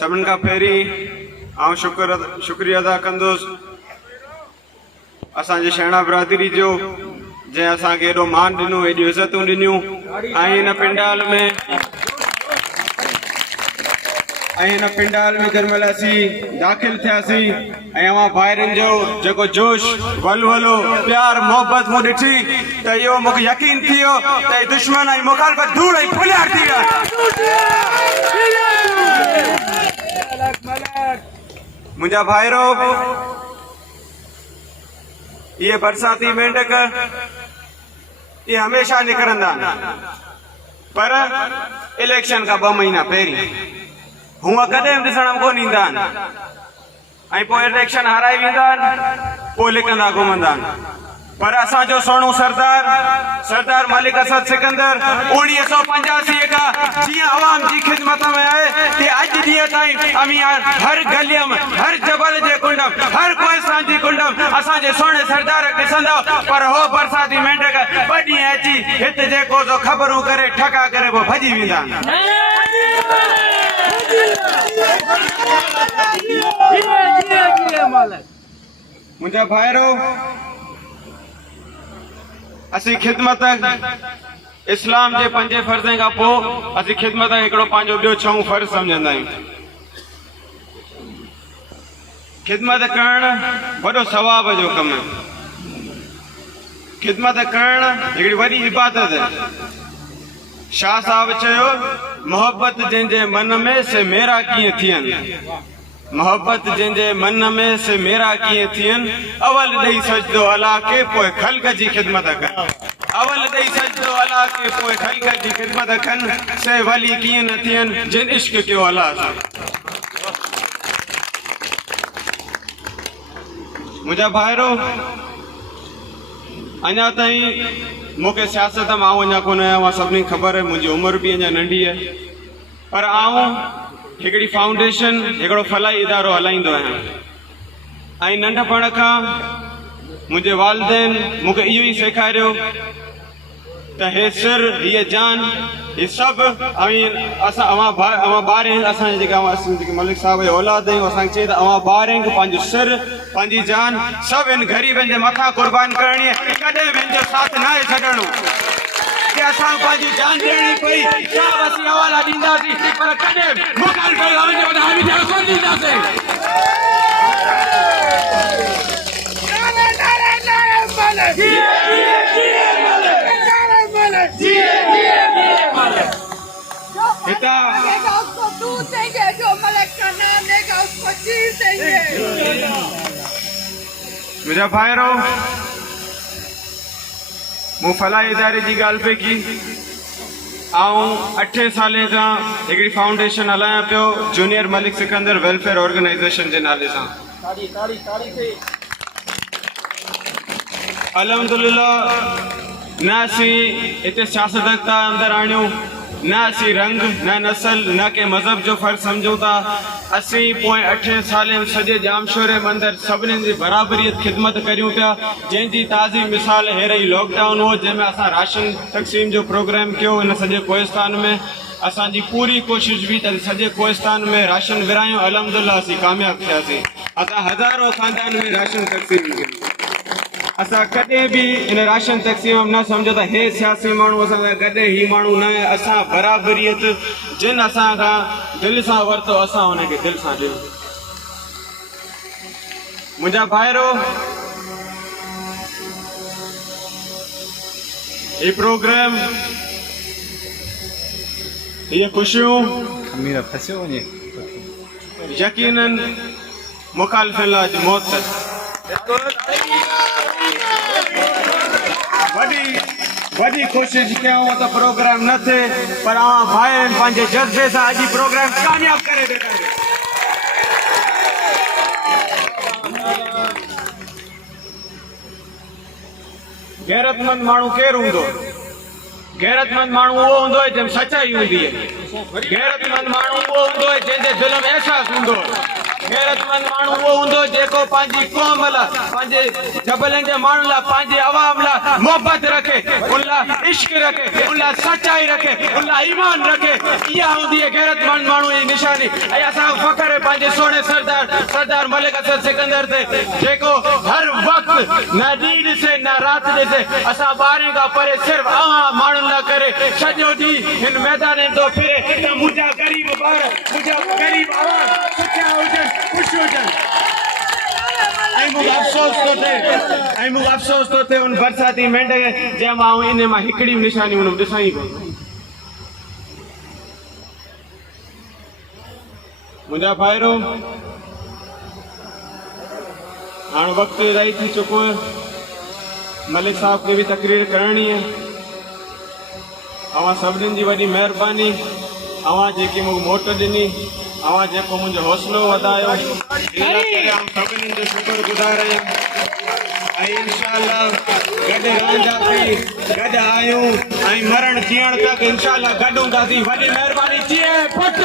सभिनि खां पहिरीं शुक्रिया अदा कंदुसि असांजे शहणा बिरादरी जो जंहिं असांखे एॾो मान ॾिनो, एॾियूं इज़तूं ॾिनियूं ऐं हिन पिंडाल में जंहिंमहिल असीं दाख़िल थियासीं ऐं अवां भाइरनि जो जेको जोश वलवलो प्यार मोहबत मूं ॾिठी त इहो मूंखे यकीन थी वियो त दुश्मन ऐं मुखालफ़त धूड़ ऐं फुलियार थी विया। मुंहिंजा भाइरो, ये बरसाती मेंढक ये हमेशा निकरंदा पर इलेक्शन का 2 महीना पहिरीं हुआ कदे ॾिसण कोन ईंदा ऐं पोइ इलेक्शन हाराए वेंदा पोइ लिकंदा घुमंदा। पर असांजो सोनू सरदार मलिक असद सिकंदर 1985 का जीअं आवाम जी ख़िदमत में आहे कि अॼु ॾींहं ताईं हर गलियम हर जबल जे कुंडम हर कोइस्तान जी कुंडम असांजे सोने सरदार ॾिसंदा। पर हो बरसाती मेंढक 2 ॾींहं अची हिते जेको जो ख़बरूं करे ठका करे पोइ भॼी वेंदा। मुंहिंजा भाइरो, असीं ख़िदमत इस्लाम जे 5 फर्ज़नि खां पोइ असीं ख़िदमत हिकिड़ो पंहिंजो ॿियो 6 फर्ज़ सम्झंदा आहियूं। ख़िदमत करणु वॾो सवाब जो कमु आहे। ख़िदमत करणु हिकिड़ी वॾी इबादत आहे। शाह साहब चयो, मोहब्बत जंहिंजे मन में से मेरा कीअं थियनि, मोहब्बत जंहिंजे मन में से मेरा कीअं थियनि, अवल ॾेई सजदो अला के पोइ ख़ल्क़ जी ख़िदमत कनि, अवल ॾेई सजदो अला के पोइ ख़ल्क़ जी ख़िदमत कनि, से वली कीअं न थियनि जिन इश्क कयो अला सां। मुंहिंजा भाइरो, अञा ताईं मूंखे सियासत में अञा कोन आहियां, सभिनी ख़बर आहे, मुंहिंजी उमिरि बि अञा नंढी आहे, पर हिकिड़ी फाउंडेशन हिकिड़ो फलाई इदारो हलाईंदो आहियां ऐं नंढपण खां मुंहिंजे वालिदैन मूंखे इहो ई सेखारियो त हे सिर हीअ जान हे सभु अवां ॿार असांजे जेके मलिक साहिब जे औलाद आहियूं, असांखे चए त अवां ॿार आहियूं, पंहिंजो सिर पंहिंजी जान सभु इन ग़रीबनि जे मथां क़ुर्बान करणी आहे, कॾहिं बि हिन जो साथ न आहे छॾणो कि असां पंहिंजी जान ॾियणी पई छा असीं हवाला ॾींदासीं पर कॾहिं मुखालफ़त कोन ॾींदासीं। मुंहिंजा भाइरो, मूं फलाई इदारे जी ॻाल्हि पे की 8 साले खां हिकिड़ी फाउंडेशन हलायां पियो, junior Malik Sikandar welfare organisation जे नाले सां। अल्हम्दुलिल्लाह न असीं हिते सियासत था अंदरि आणियूं, न असीं रंग न नस्ल न के मज़हब जो फ़र्क़ु सम्झूं था। असीं पोइ 8 साले में सॼे जामशोरे में अंदरि सभिनीनि जी बराबरीअ ख़िदमत करियूं पिया, जंहिंजी ताज़ी मिसाल हेरे ई लॉकडाउन हो जंहिंमें असां राशन तक़सीम जो प्रोग्राम कयो हिन सॼे कोहिस्तान में। असांजी पूरी कोशिशि हुई त सॼे कोहिस्तान में राशन विरायूं, अल्हम्दुलिल्लाह असीं कामयाबु थियासीं। असां हज़ारों ख़ानदान में राशन तक़सीम कयो। असां कॾहिं बि इन राशन तक़सीम न सम्झो त हे सियासी माण्हू असां सां गॾु ही माण्हू न आहे। असां बराबरीअत जिन असां खां दिलि सां वरितो असां हुनखे दिलि सां ॾियूं। मुंहिंजा भाइरो, ये प्रोग्राम ये खुशियूं यकीनन मुखालिफ़िन लाइ मौत वॾी कोशिश कयूं त प्रोग्राम न थिए, पर अवां भाई पंहिंजे जज़्बे सां अॼु प्रोग्राम कामयाब करे ॾिनो। गैरतमंद माण्हू केरु हूंदो? गैरतमंद माण्हू उहो हूंदो आहे जंहिंमें सचाई हूंदी आहे। गैरतमंद माण्हू उहो हूंदो आहे जंहिंजे दिलि में एहसासु हूंदो आहे। गैरतमंद माण्हू उहो हूंदो जेको पंहिंजी क़ौम लाइ पंहिंजे जबलनि जे माण्हुनि लाइ पंहिंजे अवाम लाइ मोहबत रखे उन लाइ इश्क रखे उन लाइ सचाई रखे उन लाइ ईमान रखे इहा हूंदी आहे गैरतमंद माण्हू जी निशानी ऐं असां फ़ख्र आहे पंहिंजे सोणे सरदार मलिक असद सिकंदर ते जेको हर वक़्तु न ॾींहुं ॾिसे न राति ॾिसे असां ॿारहं खां परे सिर्फ़ु अवां माण्हुनि लाइ करे सॼो ॾींहुं हिन मैदान थो फिरे त मुंहिंजा ग़रीब ॿार मुंहिंजा ग़रीब आवाम सुठा हुजनि ख़ुशि हुजनि ऐं मूंखे अफ़सोस थो थिए उन बरसाती मेंढ जंहिं मां इन मां हिकिड़ी निशानी हुन ॾिसां ई कोन मुंहिंजा भाइरो हाणे वक़्तु रही थी चुको है मलिक साहब खे बि तकरीर करणी है अवां सभिनीनि जी वॾी महिरबानी अवां जेकी मूंखे मोट ॾिनी अवां जेको मुंहिंजो हौसलो वधायो इन लाइ करे आउं सभिनीनि जो शुक्रगुज़ार आहियां ऐं इंशाअल्लाह गॾु रहंदासीं गॾु आहियूं ऐं मरण जीअण तक इंशाअल्लाह गॾु हूंदासीं वॾी महिरबानी थिए पुट